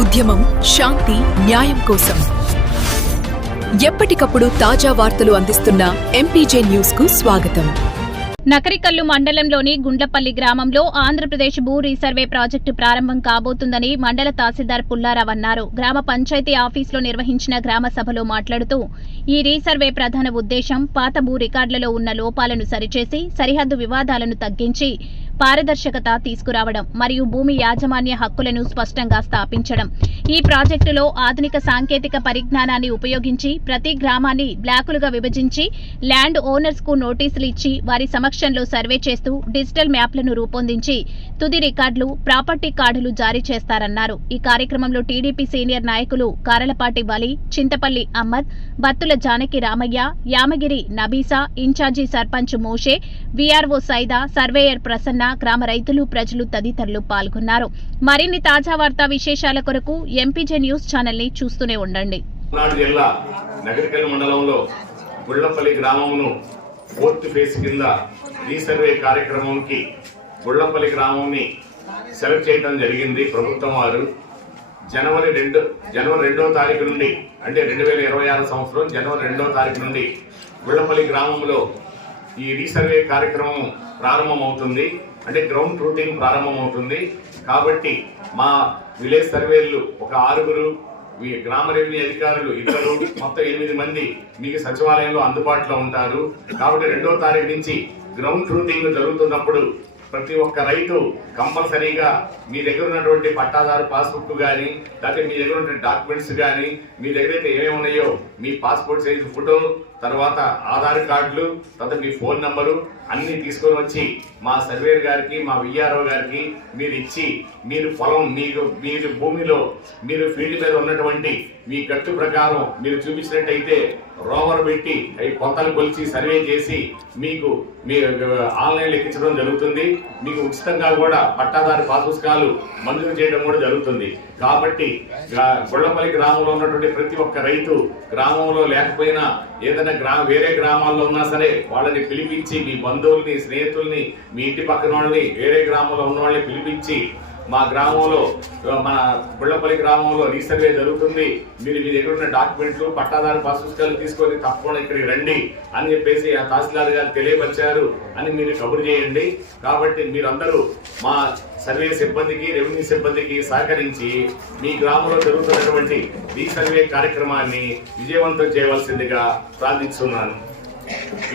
ఉద్యమం శాంతి న్యాయం కోసం ఎప్పటికప్పుడు తాజా వార్తలు అందిస్తున్న ఎంపీజే న్యూస్ కు స్వాగతం. నకరికల్లు మండలంలోని గుండ్లపల్లి గ్రామంలో ఆంధ్రప్రదేశ్ భూ రీసర్వే ప్రాజెక్టు ప్రారంభం కాబోతుందని మండల తహసీల్దార్ పుల్లారావు అన్నారు. గ్రామ పంచాయతీ ఆఫీసులో నిర్వహించిన గ్రామ సభలో మాట్లాడుతూ ఈ రీసర్వే ప్రధాన ఉద్దేశం పాత భూ రికార్డులలో ఉన్న లోపాలను సరిచేసి సరిహద్దు వివాదాలను తగ్గించి పారదర్శకత తీసుకురావడం మరియు భూమి యాజమాన్య హక్కులను స్పష్టంగా స్థాపించడం. ఈ ప్రాజెక్టులో ఆధునిక సాంకేతిక పరిజ్ఞానాన్ని ఉపయోగించి ప్రతి గ్రామాన్ని బ్లాకులుగా విభజించి ల్యాండ్ ఓనర్స్ కు నోటీసులు ఇచ్చి వారి సమక్షంలో సర్వే చేస్తూ డిజిటల్ మ్యాప్లను రూపొందించి తుది రికార్డులు ప్రాపర్టీ కార్డులు జారీ చేస్తారన్నారు. ఈ కార్యక్రమంలో టీడీపీ సీనియర్ నాయకులు కారలపాటి వలి, చింతపల్లి అహ్మద్, బత్తుల జానకి రామయ్య, యామగిరి నబీసా, ఇన్ఛార్జి సర్పంచ్ మోషే, వీఆర్ఓ సైదా, సర్వేయర్ ప్రసన్న, గ్రామ రైతులు, ప్రజలు తదితరులు పాల్గొన్నారు. మరిన్ని తాజా వార్తా విశేషాల కొరకు ఎంపీజే న్యూస్ ఛానల్ ని చూస్తూనే ఉండండి. జిల్లా నగరికల్ మండలంలో గుళ్లపల్లి గ్రామంను ఫోర్త్ ఫేజ్ కింద రీసర్వే కార్యక్రమంకి గుళ్లపల్లి గ్రామంని సెలెక్ట్ చేయడం జరిగింది. ప్రభుత్వం వారు జనవరి 2వ తారీఖు నుండి అంటే 2026 సంవత్సరం జనవరి 2వ తారీఖు నుండి గుళ్లపల్లి గ్రామంలో ఈ రీసర్వే కార్యక్రమం ప్రారంభమవుతుంది. అంటే గ్రౌండ్ ట్రూటింగ్ ప్రారంభమవుతుంది. కాబట్టి మా విలేజ్ సర్వేలు ఒక 6 గ్రామ రెవెన్యూ అధికారులు 2 మొత్తం 8 మంది మీకు సచివాలయంలో అందుబాటులో ఉంటారు. కాబట్టి 2వ తారీఖు నుంచి గ్రౌండ్ ట్రూటింగ్ జరుగుతున్నప్పుడు ప్రతి ఒక్క రైతు కంపల్సరీగా మీ దగ్గర ఉన్నటువంటి పట్టాదారు పాస్బుక్ కానీ లేకపోతే మీ దగ్గర ఉన్న డాక్యుమెంట్స్ కానీ మీ దగ్గర అయితే ఏమేమి ఉన్నాయో మీ పాస్పోర్ట్ సైజు ఫోటో, తర్వాత ఆధార్ కార్డులు, తర్వాత మీ ఫోన్ నంబరు అన్ని తీసుకొని వచ్చి మా సర్వేయర్ గారికి మా విఆర్ఓ గారికి మీరు ఇచ్చి మీరు పొలం మీరు భూమిలో మీరు ఫీల్డ్ మీద ఉన్నటువంటి మీ గట్టు ప్రకారం మీరు చూపించినట్టయితే రోవర్ పెట్టి అవి కొలతలు కొలిచి సర్వే చేసి మీకు మీ ఆన్లైన్ లెక్కించడం జరుగుతుంది. మీకు ఉచితంగా కూడా పట్టాదారు పాస్ పుస్తకాలు మంజూరు చేయడం కూడా జరుగుతుంది. కాబట్టి గుళ్లపల్లి గ్రామంలో ఉన్నటువంటి ప్రతి ఒక్క రైతు గ్రామంలో లేకపోయినా ఏదైనా వేరే గ్రామాల్లో ఉన్నా సరే వాళ్ళని పిలిపించి మీ బంధువుల్ని, స్నేహితుల్ని, మీ ఇంటి పక్కన వాళ్ళని, వేరే గ్రామంలో ఉన్న వాళ్ళని పిలిపించి మా గ్రామంలో మన గుళ్లపల్లి గ్రామంలో రీసర్వే జరుగుతుంది, మీరు మీ దగ్గర ఉన్న డాక్యుమెంట్లు పట్టాదారు పాస్ పుస్తకాలు తీసుకొని తప్పకుండా ఇక్కడికి రండి అని చెప్పేసి ఆ తహసీల్దార్ గారు తెలియపరిచారు అని మీరు కబురు చేయండి. కాబట్టి మీరందరూ మా సర్వే సిబ్బందికి, రెవెన్యూ సిబ్బందికి సహకరించి మీ గ్రామంలో జరుగుతున్నటువంటి రీసర్వే కార్యక్రమాన్ని విజయవంతం చేయవలసిందిగా ప్రార్థిస్తున్నాను.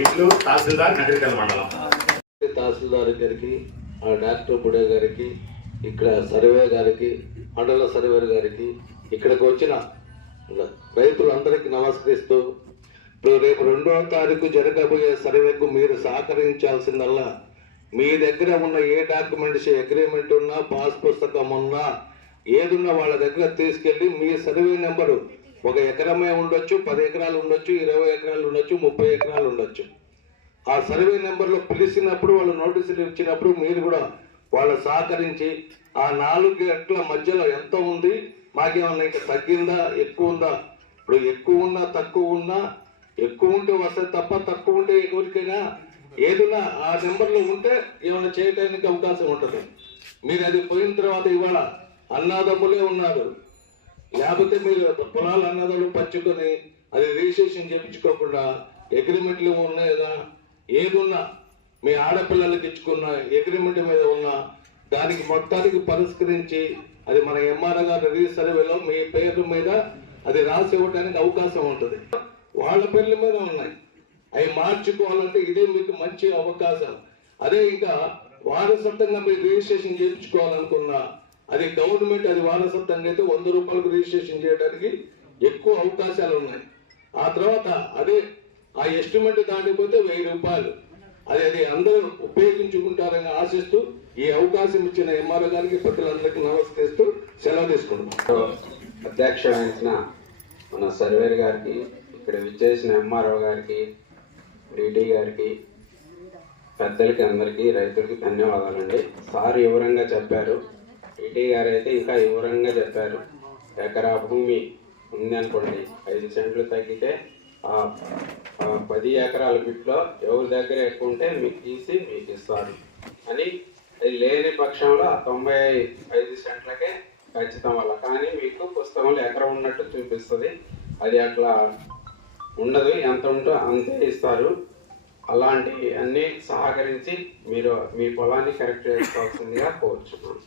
ఇట్లు తహసీల్దార్ నగరికల్ మండలం. తహసీల్దార్ గారికి, డాక్టర్ బుడే గారికి, ఇక్కడ సర్వే గారికి, మండల సర్వేర్ గారికి, ఇక్కడికి వచ్చిన రైతులందరికీ నమస్కరిస్తూ ఇప్పుడు రేపు 2వ తారీఖు జరగబోయే సర్వేకు మీరు సహకరించాల్సిందల్లా మీ దగ్గర ఉన్న ఏ డాక్యుమెంట్స్, అగ్రిమెంట్ ఉన్నా, పాస్ పుస్తకం ఉన్నా, ఏదున్నా వాళ్ళ దగ్గర తీసుకెళ్ళి మీ సర్వే నెంబరు 1 ఎకరమే ఉండొచ్చు, 10 ఎకరాలు ఉండొచ్చు, 20 ఎకరాలు ఉండొచ్చు, 30 ఎకరాలు ఉండొచ్చు. ఆ సర్వే నెంబర్లో పిలిచినప్పుడు వాళ్ళు నోటీసులు ఇచ్చినప్పుడు మీరు కూడా వాళ్ళు సహకరించి ఆ 4 గంటల మధ్యలో ఎంత ఉంది, మాకేమన్నా ఇంకా తగ్గిందా, ఎక్కువ ఉందా, ఇప్పుడు ఎక్కువ ఉన్నా తక్కువ ఉన్నా, ఎక్కువ ఉంటే వస్తే తప్ప తక్కువ ఉంటే ఎవరికైనా ఏదైనా ఆ నెంబర్లో ఉంటే ఏమైనా చేయడానికి అవకాశం ఉంటుంది. మీరు అది పోయిన తర్వాత ఇవాళ అన్నదమ్ములే ఉన్నారు, లేకపోతే మీరు పొలాలు అన్నదమ్ములు పంచుకొని అది రిజిస్ట్రేషన్ చేయించుకోకుండా అగ్రిమెంట్లు ఉన్నాయా, ఏదున్నా మీ ఆడపిల్లలకి ఇచ్చుకున్న అగ్రిమెంట్ మీద ఉన్న దానికి మొత్తానికి పరిష్కరించి అది మన ఎంఆర్ఓ గారి రీసర్వేలో మీ పేర్ల మీద అది రాసి ఇవ్వడానికి అవకాశం ఉంటుంది. వాళ్ళ పేర్ల మీద ఉన్నాయి, అవి మార్చుకోవాలంటే ఇదే మీకు మంచి అవకాశం. అదే ఇంకా వారసత్వంగా మీరు రిజిస్ట్రేషన్ చేయించుకోవాలనుకున్నా అది గవర్నమెంట్ అది వారసత్వంగా అయితే 100 రూపాయలకు రిజిస్ట్రేషన్ చేయడానికి ఎక్కువ అవకాశాలు ఉన్నాయి. ఆ తర్వాత అదే ఆ ఎస్టిమేట్ దాటిపోతే 1000 రూపాయలు. అది అందరూ ఉపయోగించుకుంటారని ఆశిస్తూ ఈ అవకాశం ఇచ్చిన ఎంఆర్ఓ గారికి, ప్రజలందరికీ నమస్కరిస్తూ సెలవు తీసుకుంటున్నాం. అధ్యక్ష వహించిన మన సర్వేర్ గారికి, ఇక్కడ విచ్చేసిన ఎంఆర్ఓ గారికి, డిటి గారికి, పెద్దలకి, అందరికీ, రైతులకి ధన్యవాదాలండి. సార్ వివరంగా చెప్పారు. డిటి గారు అయితే ఇంకా వివరంగా చెప్పారు. ఎకరా భూమి ఉంది అనుకోండి, 5 సెంట్లు తగ్గితే 10 ఎకరాల బిట్లో ఎవరి దగ్గర ఎక్కువ ఉంటే మీకు తీసి మీకు ఇస్తారు అని. అది లేని పక్షంలో 95 సెంట్లకే ఖచ్చితం వల్ల. కానీ మీకు పుస్తకంలో ఎకరం ఉన్నట్టు చూపిస్తుంది, అది అట్లా ఉండదు, ఎంత ఉంటో అంతే ఇస్తారు. అలాంటి అన్నీ సహకరించి మీరు మీ పొలాన్ని కరెక్ట్ చేసుకోవాల్సిందిగా కోరుచున్నాను.